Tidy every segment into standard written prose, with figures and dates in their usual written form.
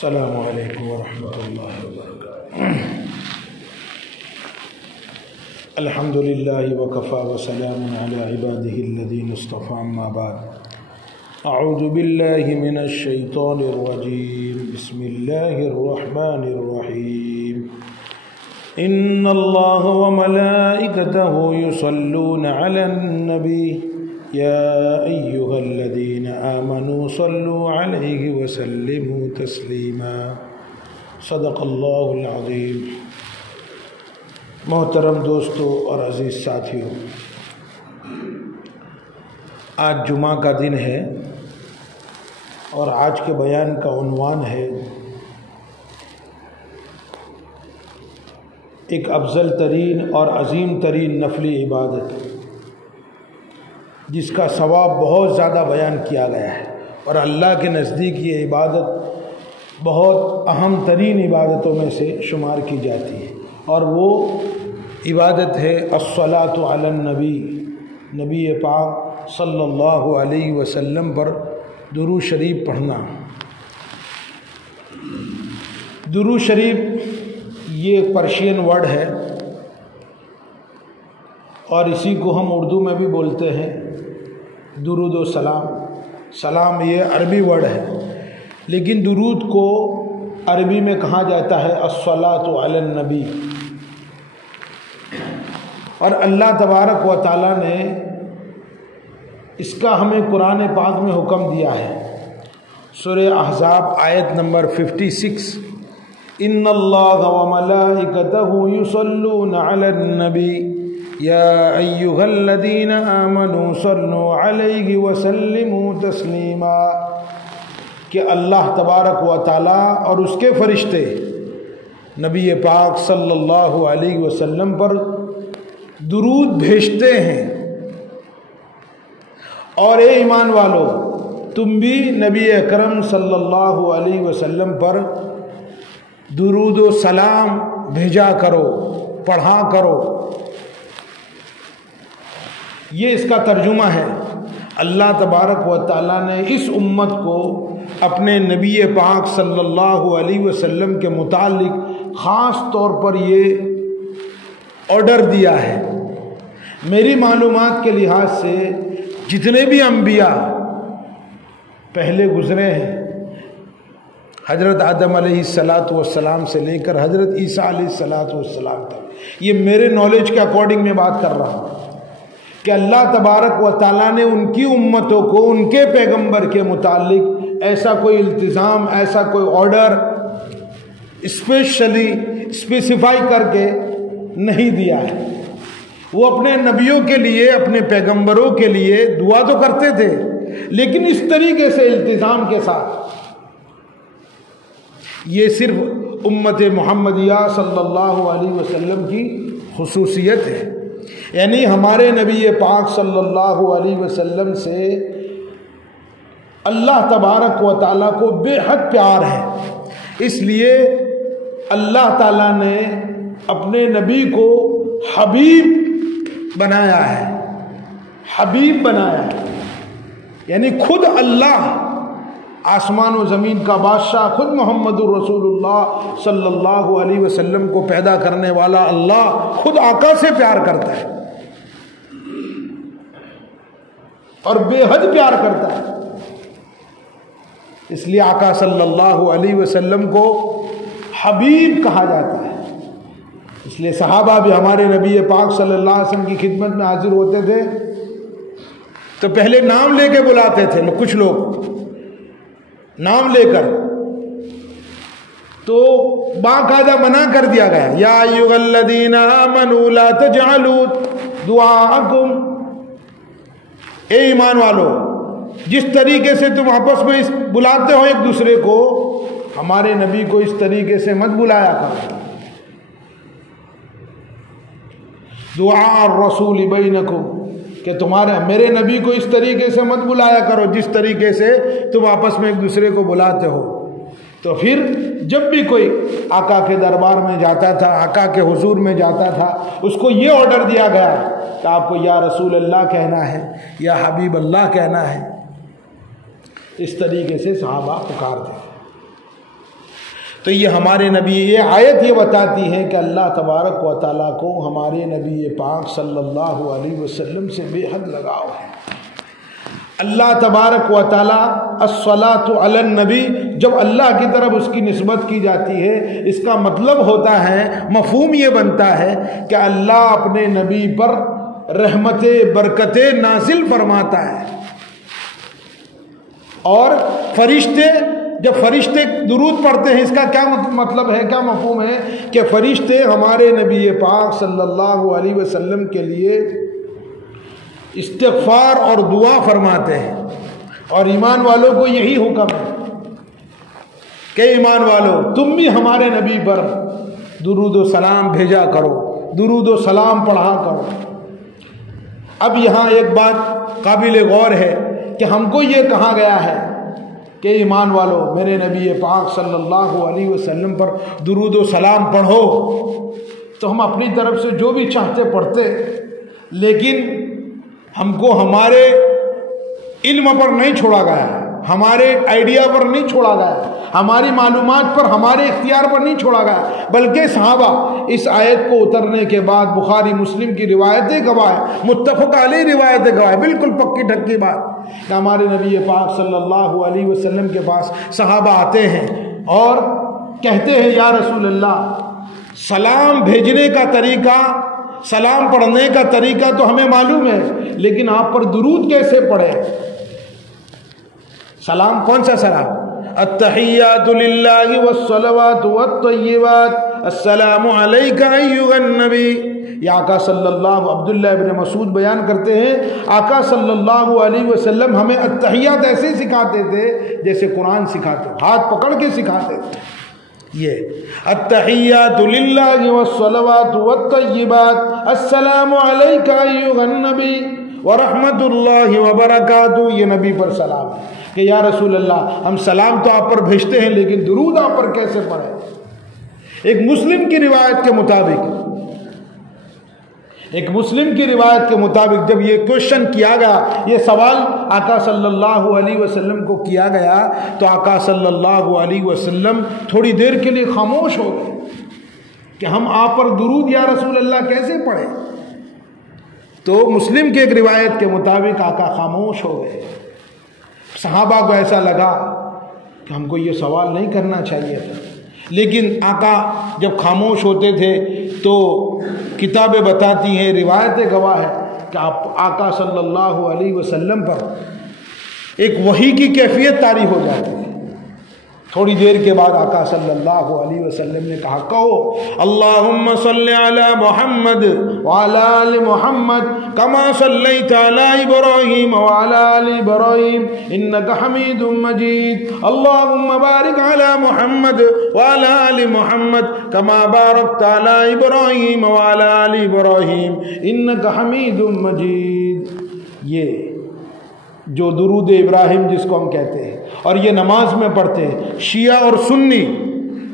السلام علیکم ورحمۃ اللہ وبرکاتہ۔ الحمد للہ وکفی وسلام علی عبادہ الذین اصطفی، اما بعد اعوذ باللہ من الشیطان الرجیم، بسم اللہ الرحمن الرحیم۔ ان اللہ وملائکتہ یصلون علی النبی یا ایہا الذین آمنوا صلوا علیہ وسلموا تسلیما۔ صدق اللہ العظیم۔ محترم دوستو اور عزیز ساتھیوں، آج جمعہ کا دن ہے اور آج کے بیان کا عنوان ہے ایک افضل ترین اور عظیم ترین نفلی عبادت، جس کا ثواب بہت زیادہ بیان کیا گیا ہے اور اللہ کے نزدیک یہ عبادت بہت اہم ترین عبادتوں میں سے شمار کی جاتی ہے، اور وہ عبادت ہے الصلاۃ علی النبی، نبی پاک صلی اللہ علیہ وسلم پر درود شریف پڑھنا۔ درود شریف یہ پرشین ورڈ ہے اور اسی کو ہم اردو میں بھی بولتے ہیں درود و سلام۔ سلام یہ عربی ورڈ ہے، لیکن درود کو عربی میں کہا جاتا ہے الصلاۃ علی النبی۔ اور اللہ تبارک و تعالیٰ نے اس کا ہمیں قرآن پاک میں حکم دیا ہے۔ سورہ احزاب آیت نمبر 56، ان اللہ وملائکتہ یصلون علی النبی یا ایہا الذین آمنوا صلوا علیہ وسلموا تسلیما، کہ اللہ تبارک و تعالیٰ اور اس کے فرشتے نبی پاک صلی اللہ علیہ وسلم پر درود بھیجتے ہیں، اور اے ایمان والو تم بھی نبی اکرم صلی اللہ علیہ وسلم پر درود و سلام بھیجا کرو، پڑھا کرو۔ یہ اس کا ترجمہ ہے۔ اللہ تبارک و تعالیٰ نے اس امت کو اپنے نبی پاک صلی اللہ علیہ وسلم کے متعلق خاص طور پر یہ آرڈر دیا ہے۔ میری معلومات کے لحاظ سے جتنے بھی انبیاء پہلے گزرے ہیں، حضرت آدم علیہ السلام سے لے کر حضرت عیسیٰ علیہ السلام تک، یہ میرے نالج کے اکارڈنگ میں بات کر رہا ہوں کہ اللہ تبارک و تعالیٰ نے ان کی امتوں کو ان کے پیغمبر کے متعلق ایسا کوئی التزام، ایسا کوئی آرڈر اسپیسیفائی کر کے نہیں دیا ہے۔ وہ اپنے نبیوں کے لیے، اپنے پیغمبروں کے لیے دعا تو کرتے تھے، لیکن اس طریقے سے التزام کے ساتھ۔ یہ صرف امت محمدیہ صلی اللہ علیہ وسلم کی خصوصیت ہے، یعنی ہمارے نبی پاک صلی اللہ علیہ وسلم سے اللہ تبارک و تعالیٰ کو بے حد پیار ہے، اس لیے اللہ تعالیٰ نے اپنے نبی کو حبیب بنایا ہے، حبیب بنایا ہے، یعنی خود اللہ، آسمان و زمین کا بادشاہ، خود محمد الرسول اللہ صلی اللہ علیہ وسلم کو پیدا کرنے والا اللہ خود آقا سے پیار کرتا ہے اور بے حد پیار کرتا ہے۔ اس لیے آقا صلی اللہ علیہ وسلم کو حبیب کہا جاتا ہے۔ اس لیے صحابہ بھی ہمارے نبی پاک صلی اللہ علیہ وسلم کی خدمت میں حاضر ہوتے تھے تو پہلے نام لے کے بلاتے تھے، کچھ لوگ نام لے کر، تو باقاعدہ منع کر دیا گیا، یا ایھا الذین آمنوا لا تجعلوا دعاءکم، اے ایمان والو جس طریقے سے تم آپس میں بلاتے ہو ایک دوسرے کو، ہمارے نبی کو اس طریقے سے مت بلایا کرو۔ دعاء الرسول بینکم، کہ میرے نبی کو اس طریقے سے مت بلایا کرو جس طریقے سے تم آپس میں ایک دوسرے کو بلاتے ہو۔ تو پھر جب بھی کوئی آقا کے دربار میں جاتا تھا، آقا کے حضور میں جاتا تھا، اس کو یہ آرڈر دیا گیا کہ آپ کو یا رسول اللہ کہنا ہے، یا حبیب اللہ کہنا ہے۔ اس طریقے سے صحابہ پکارتے تھے۔ تو یہ ہمارے نبی، یہ آیت یہ بتاتی ہے کہ اللہ تبارک و تعالیٰ کو ہمارے نبی پاک صلی اللہ علیہ وسلم سے بے حد لگاؤ ہے۔ اللہ تبارک و تعالیٰ الصلاۃ علی النبی جب اللہ کی طرف اس کی نسبت کی جاتی ہے، اس کا مطلب ہوتا ہے، مفہوم یہ بنتا ہے کہ اللہ اپنے نبی پر رحمتیں برکتیں نازل فرماتا ہے، اور فرشتے جب فرشتے درود پڑھتے ہیں، اس کا کیا مطلب ہے، کیا مفہوم ہے کہ فرشتے ہمارے نبی پاک صلی اللہ علیہ وسلم کے لیے استغفار اور دعا فرماتے ہیں۔ اور ایمان والوں کو یہی حکم ہے کہ ایمان والو تم بھی ہمارے نبی پر درود و سلام بھیجا کرو، درود و سلام پڑھا کرو۔ اب یہاں ایک بات قابل غور ہے کہ ہم کو یہ کہا گیا ہے کہ ایمان والو میرے نبی پاک صلی اللہ علیہ وسلم پر درود و سلام پڑھو، تو ہم اپنی طرف سے جو بھی چاہتے پڑھتے، لیکن ہم کو ہمارے علم پر نہیں چھوڑا گیا ہے، ہمارے آئیڈیا پر نہیں چھوڑا گیا ہے، ہماری معلومات پر، ہمارے اختیار پر نہیں چھوڑا گیا، بلکہ صحابہ اس آیت کو اترنے کے بعد بخاری مسلم کی روایتیں گواہ، متفق علیہ روایتیں گواہ، بالکل پکی ڈھکی بات کہ ہمارے نبی پاک صلی اللہ علیہ وسلم کے پاس صحابہ آتے ہیں اور کہتے ہیں یا رسول اللہ، سلام بھیجنے کا طریقہ، سلام پڑھنے کا طریقہ تو ہمیں معلوم ہے، لیکن آپ پر درود کیسے پڑھے؟ سلام کون سا سلام؟ التحیات للہ والصلوات والطیبات السلام علیک ایھا النبی۔ یہ آقا صلی اللہ، عبداللہ ابن مسعود بیان کرتے ہیں آقا صلی اللہ علیہ وسلم ہمیں التحیات ایسے سکھاتے تھے جیسے قرآن سکھاتے، ہاتھ پکڑ کے سکھاتے تھے۔ یہ التحیات للہ والصلوات والطیبات السلام علیک ایھا النبی ورحمۃ اللہ وبرکاتہ، یہ نبی پر سلام ہے کہ یا رسول اللہ ہم سلام تو آپ پر بھیجتے ہیں، لیکن درود آپ پر کیسے پڑھیں؟ ایک مسلم کی روایت کے مطابق جب یہ کوشچن کیا گیا، یہ سوال آقا صلی اللہ علیہ وسلم کو کیا گیا، تو آقا صلی اللہ علیہ وسلم تھوڑی دیر کے لیے خاموش ہو گئے کہ ہم آپ پر درود یا رسول اللہ کیسے پڑھیں؟ تو مسلم کی ایک روایت کے مطابق آقا خاموش ہو گئے۔ صحابہ کو ایسا لگا کہ ہم کو یہ سوال نہیں کرنا چاہیے تھا، لیکن آقا جب خاموش ہوتے تھے تو کتابیں بتاتی ہیں، روایتیں گواہ ہے کہ آقا صلی اللہ علیہ وسلم پر ایک وحی کی کیفیت طاری ہو جاتی ہے۔ تھوڑی دیر کے بعد آقا صلی اللہ علیہ وسلم نے کہا، کہو اللہم صلی علی محمد وعلی آل محمد کما صلیت علی ابراہیم وعلی آل ابراہیم انک حمید مجید، اللہم بارک علی محمد وعلی آل محمد کما بارکت علی ابراہیم وعلی آل ابراہیم انک حمید مجید۔ یہ جو درود ابراہیم جس کو ہم کہتے ہیں، اور یہ نماز میں پڑھتے ہیں، شیعہ اور سنی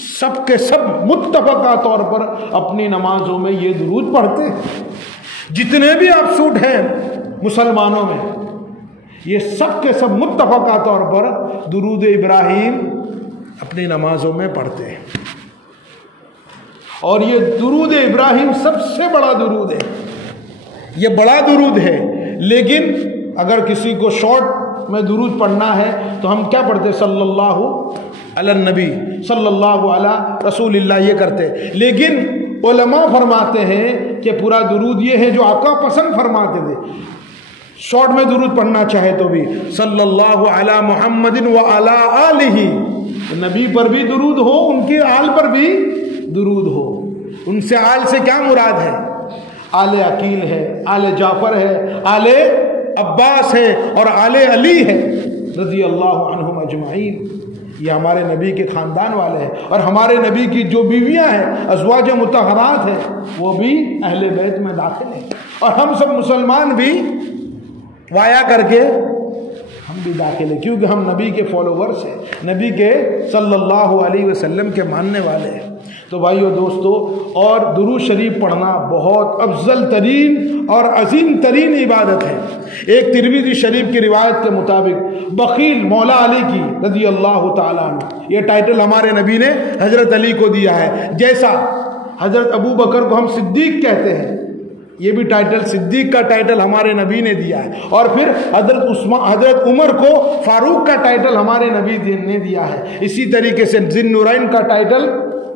سب کے سب متفقہ طور پر اپنی نمازوں میں یہ درود پڑھتے ہیں۔ جتنے بھی افسوٹ ہیں مسلمانوں میں، یہ سب کے سب متفقہ طور پر درود ابراہیم اپنی نمازوں میں پڑھتے ہیں، اور یہ درود ابراہیم سب سے بڑا درود ہے، یہ بڑا درود ہے۔ لیکن اگر کسی کو شارٹ میں درود پڑھنا ہے تو ہم کیا پڑھتے؟ صلی اللہ علی النبی، صلی اللہ علی رسول اللہ، یہ کرتے۔ لیکن علماء فرماتے ہیں کہ پورا درود یہ ہے جو آقا پسند فرماتے تھے، شارٹ میں درود پڑھنا چاہے تو بھی صلی اللہ علی محمد وعلی آلہ، نبی پر بھی درود ہو، ان کے آل پر بھی درود ہو۔ ان سے آل سے کیا مراد ہے؟ آل عقیل ہے، آل جعفر ہے، آل عباس ہے، اور آل علی ہے رضی اللہ عنہم اجمعین۔ یہ ہمارے نبی کے خاندان والے ہیں، اور ہمارے نبی کی جو بیویاں ہیں ازواج مطہرات ہیں وہ بھی اہل بیت میں داخل ہیں، اور ہم سب مسلمان بھی وایا کر کے ہم بھی داخل ہیں، کیونکہ ہم نبی کے فالوورز ہیں، نبی کے صلی اللہ علیہ وسلم کے ماننے والے ہیں۔ تو بھائیو دوستو، اور درود شریف پڑھنا بہت افضل ترین اور عظیم ترین عبادت ہے۔ ایک ترمذی شریف کی روایت کے مطابق بخیل مولا علی کی رضی اللہ تعالیٰ عنہ، یہ ٹائٹل ہمارے نبی نے حضرت علی کو دیا ہے، جیسا حضرت ابو بکر کو ہم صدیق کہتے ہیں، یہ بھی ٹائٹل صدیق کا ٹائٹل ہمارے نبی نے دیا ہے، اور پھر حضرت عمر کو فاروق کا ٹائٹل ہمارے نبی نے دیا ہے۔ اسی طریقے سے ذی النورین کا ٹائٹل،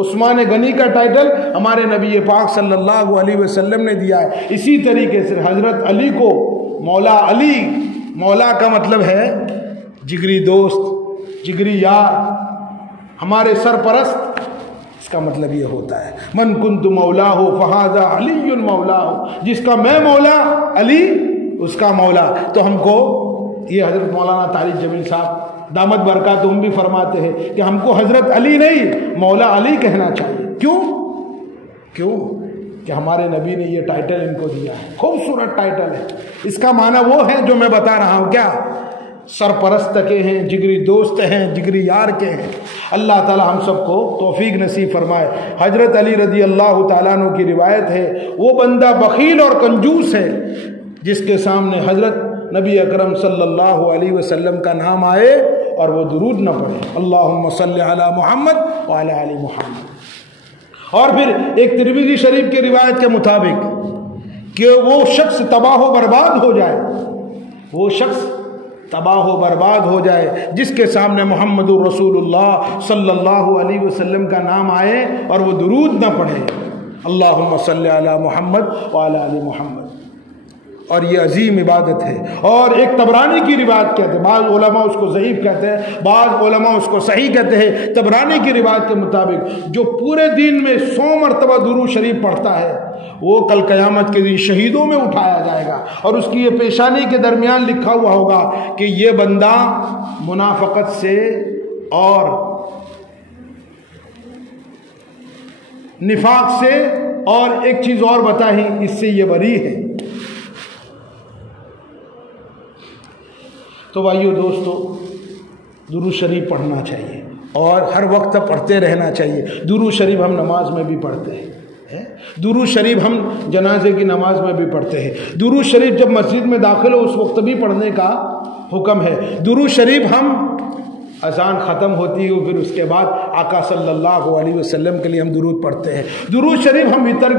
عثمان غنی کا ٹائٹل ہمارے نبی پاک صلی اللہ علیہ وسلم نے دیا ہے۔ اسی طریقے سے حضرت علی کو مولا علی، مولا کا مطلب ہے جگری دوست، جگری یار، ہمارے سرپرست، اس کا مطلب یہ ہوتا ہے من کنت مولا ہو فہذا علی مولا ہو، جس کا میں مولا علی اس کا مولا۔ تو ہم کو یہ حضرت مولانا طارق جمیل صاحب دامت برکاتہم بھی فرماتے ہیں کہ ہم کو حضرت علی نہیں مولا علی کہنا چاہیے۔ کیوں کہ ہمارے نبی نے یہ ٹائٹل ان کو دیا ہے، خوبصورت ٹائٹل ہے۔ اس کا معنی وہ ہے جو میں بتا رہا ہوں، کیا سرپرست کے ہیں، جگری دوست ہیں، جگری یار کے ہیں۔ اللہ تعالی ہم سب کو توفیق نصیب فرمائے۔ حضرت علی رضی اللہ تعالیٰ عنہ کی روایت ہے، وہ بندہ بخیل اور کنجوس ہے جس کے سامنے حضرت نبی اکرم صلی اللہ علیہ وسلم کا نام آئے اور وہ درود نہ پڑھے، اللہم صلی علی محمد وعلی آل محمد۔ اور پھر ایک ترمذی شریف کی روایت کے مطابق کہ وہ شخص تباہ و برباد ہو جائے، وہ شخص تباہ و برباد ہو جائے جس کے سامنے محمد الرسول اللہ صلی اللہ علیہ وسلم کا نام آئے اور وہ درود نہ پڑھے، اللہم صلی علی محمد وعلی آل محمد۔ اور یہ عظیم عبادت ہے۔ اور ایک طبرانی کی روایت کہتے ہیں، بعض علماء اس کو ضعیف کہتے ہیں، بعض علماء اس کو صحیح کہتے ہیں۔ طبرانی کی روایت کے مطابق جو پورے دن میں 100 مرتبہ درود شریف پڑھتا ہے وہ کل قیامت کے دن شہیدوں میں اٹھایا جائے گا، اور اس کی یہ پیشانی کے درمیان لکھا ہوا ہوگا کہ یہ بندہ منافقت سے اور نفاق سے، اور ایک چیز اور بتائی، اس سے یہ بری ہے۔ تو بھائیو دوستو، درود شریف پڑھنا چاہیے اور ہر وقت پڑھتے رہنا چاہیے۔ درود شریف ہم نماز میں بھی پڑھتے ہیں، درود شریف ہم جنازے کی نماز میں بھی پڑھتے ہیں، درود شریف جب مسجد میں داخل ہو اس وقت بھی پڑھنے کا حکم ہے۔ درود شریف ہم اذان ختم ہوتی ہے پھر اس کے بعد آقا صلی اللہ علیہ وسلم کے لیے ہم درود پڑھتے ہیں۔ درود شریف ہم وتر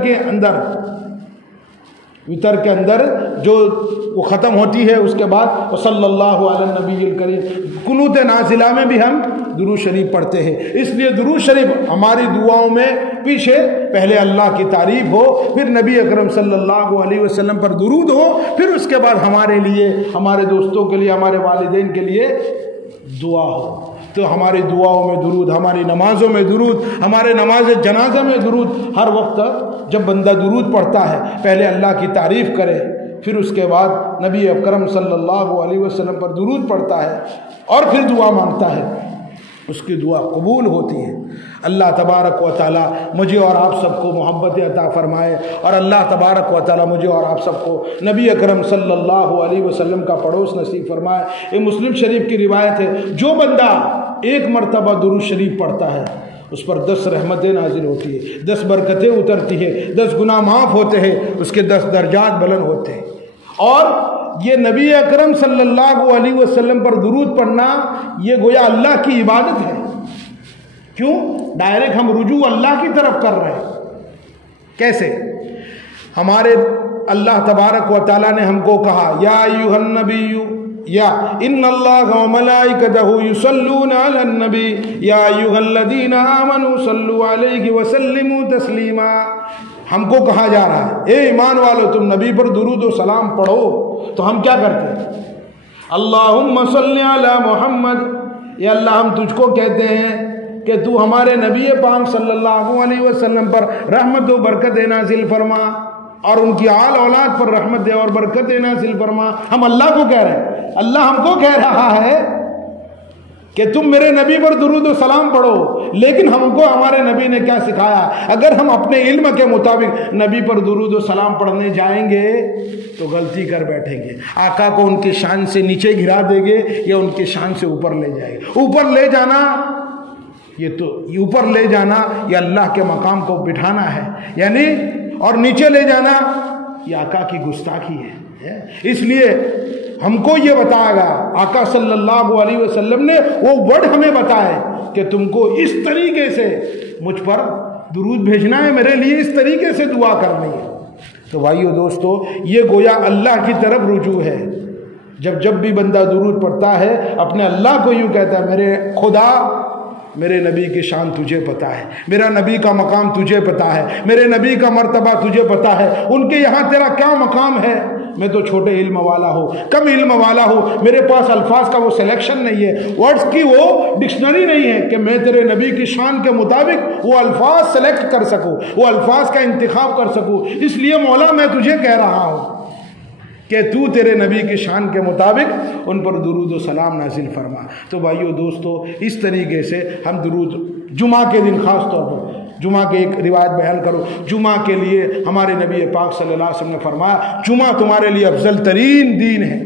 کے اندر جو وہ ختم ہوتی ہے اس کے بعد صلی اللہ علی النبی الکریم، قنوت نازلہ میں بھی ہم درود شریف پڑھتے ہیں۔ اس لیے درود شریف ہماری دعاؤں میں پیچھے پہلے اللہ کی تعریف ہو، پھر نبی اکرم صلی اللہ علیہ وسلم پر درود ہو، پھر اس کے بعد ہمارے لیے، ہمارے دوستوں کے لیے، ہمارے والدین کے لیے دعا ہو۔ تو ہماری دعاؤں میں درود، ہماری نمازوں میں درود، ہمارے نماز جنازہ میں درود، ہر وقت جب بندہ درود پڑھتا ہے پہلے اللہ کی تعریف کرے، پھر اس کے بعد نبی اکرم صلی اللہ علیہ وسلم پر درود پڑھتا ہے اور پھر دعا مانگتا ہے، اس کی دعا قبول ہوتی ہے۔ اللہ تبارک و تعالی مجھے اور آپ سب کو محبت عطا فرمائے، اور اللہ تبارک و تعالی مجھے اور آپ سب کو نبی اکرم صلی اللہ علیہ وسلم کا پڑوس نصیب فرمائے۔ یہ مسلم شریف کی روایت ہے، جو بندہ ایک مرتبہ درود شریف پڑھتا ہے اس پر 10 رحمتیں نازل ہوتی ہے، 10 برکتیں اترتی ہے، 10 گناہ معاف ہوتے ہیں، اس کے 10 درجات بلند ہوتے ہیں۔ اور یہ نبی اکرم صلی اللہ علیہ وسلم پر درود پڑھنا یہ گویا اللہ کی عبادت ہے۔ کیوں؟ ڈائریکٹ ہم رجوع اللہ کی طرف کر رہے ہیں۔ کیسے؟ ہمارے اللہ تبارک و تعالیٰ نے ہم کو کہا یا ایھا النبی، یا ان اللہ و ملائکتہ یصلون علی النبی یا ایھا الذین آمنوا صلوا علیہ وسلموا تسلیما۔ ہم کو کہا جا رہا ہے اے ایمان والو تم نبی پر درود و سلام پڑھو، تو ہم کیا کرتے ہیں؟ اللہم صلی علی محمد، یا اللہ ہم تجھ کو کہتے ہیں کہ تو ہمارے نبی پاک صلی اللہ علیہ وسلم پر رحمت و برکت نازل فرما، اور ان کی آل اولاد پر رحمت اور برکت نازل فرما۔ ہم اللہ کو کہہ رہے ہیں، اللہ ہم کو کہہ رہا ہے کہ تم میرے نبی پر درود و سلام پڑھو، لیکن ہم کو ہمارے نبی نے کیا سکھایا؟ اگر ہم اپنے علم کے مطابق نبی پر درود و سلام پڑھنے جائیں گے تو غلطی کر بیٹھیں گے، آقا کو ان کی شان سے نیچے گرا دیں گے یا ان کی شان سے اوپر لے جائیں گے۔ اوپر لے جانا یہ تو اوپر لے جانا یہ اللہ کے مقام کو بٹھانا ہے، یعنی اور نیچے لے جانا یہ آقا کی گستاخی ہے۔ اس لیے ہم کو یہ بتایا گا، آقا صلی اللہ علیہ وسلم نے وہ ورڈ ہمیں بتائے کہ تم کو اس طریقے سے مجھ پر درود بھیجنا ہے، میرے لیے اس طریقے سے دعا کرنی ہے۔ تو بھائیو دوستو، یہ گویا اللہ کی طرف رجوع ہے۔ جب بھی بندہ درود پڑھتا ہے اپنے اللہ کو یوں کہتا ہے، میرے خدا میرے نبی کی شان تجھے پتہ ہے، میرا نبی کا مقام تجھے پتہ ہے، میرے نبی کا مرتبہ تجھے پتہ ہے، ان کے یہاں تیرا کیا مقام ہے۔ میں تو چھوٹے علم والا ہوں، کم علم والا ہوں، میرے پاس الفاظ کا وہ سلیکشن نہیں ہے، ورڈز کی وہ ڈکشنری نہیں ہے کہ میں تیرے نبی کی شان کے مطابق وہ الفاظ سلیکٹ کر سکوں، وہ الفاظ کا انتخاب کر سکوں۔ اس لیے مولا میں تجھے کہہ رہا ہوں کہ تو تیرے نبی کی شان کے مطابق ان پر درود و سلام نازل فرما۔ تو بھائیو دوستو، اس طریقے سے ہم درود جمعہ کے دن خاص طور پر، جمعہ کے ایک روایت بیان کرو، جمعہ کے لیے ہمارے نبی پاک صلی اللہ علیہ وسلم نے فرمایا جمعہ تمہارے لیے افضل ترین دین ہے،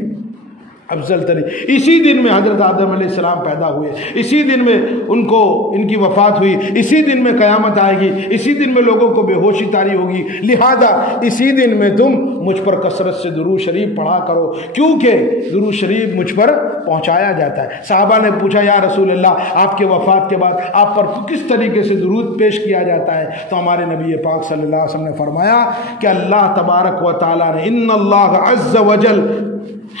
افضل ترین۔ اسی دن میں حضرت آدم علیہ السلام پیدا ہوئے، اسی دن میں ان کی وفات ہوئی، اسی دن میں قیامت آئے گی، اسی دن میں لوگوں کو بے ہوشی طاری ہوگی، لہذا اسی دن میں تم مجھ پر کثرت سے درود شریف پڑھا کرو، کیونکہ درود شریف مجھ پر پہنچایا جاتا ہے۔ صحابہ نے پوچھا یا رسول اللہ، آپ کے وفات کے بعد آپ پر کس طریقے سے درود پیش کیا جاتا ہے؟ تو ہمارے نبی پاک صلی اللہ علیہ وسلم نے فرمایا کہ اللہ تبارک و تعالیٰ نے ان اللہ عز وجل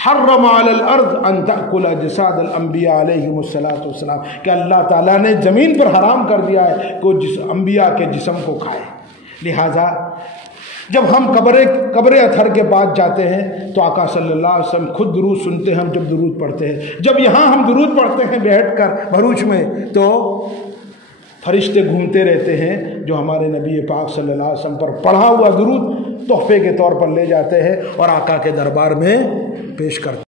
حرم علی الارض ان تأکل جساد الانبیاء علیہم الصلاۃ والسلام، کہ اللہ تعالیٰ نے زمین پر حرام کر دیا ہے کہ انبیاء کے جسم کو کھائے۔ لہٰذا جب ہم قبر اطہر کے پاس جاتے ہیں تو آقا صلی اللہ علیہ وسلم خود درود سنتے ہیں، ہم جب درود پڑھتے ہیں، جب یہاں ہم درود پڑھتے ہیں بیٹھ کر بھروچ میں، تو فرشتے گھومتے رہتے ہیں جو ہمارے نبی پاک صلی اللہ علیہ وسلم پر پڑھا ہوا درود تحفے کے طور پر لے جاتے ہیں اور آقا کے دربار میں پیش کرتے ہیں۔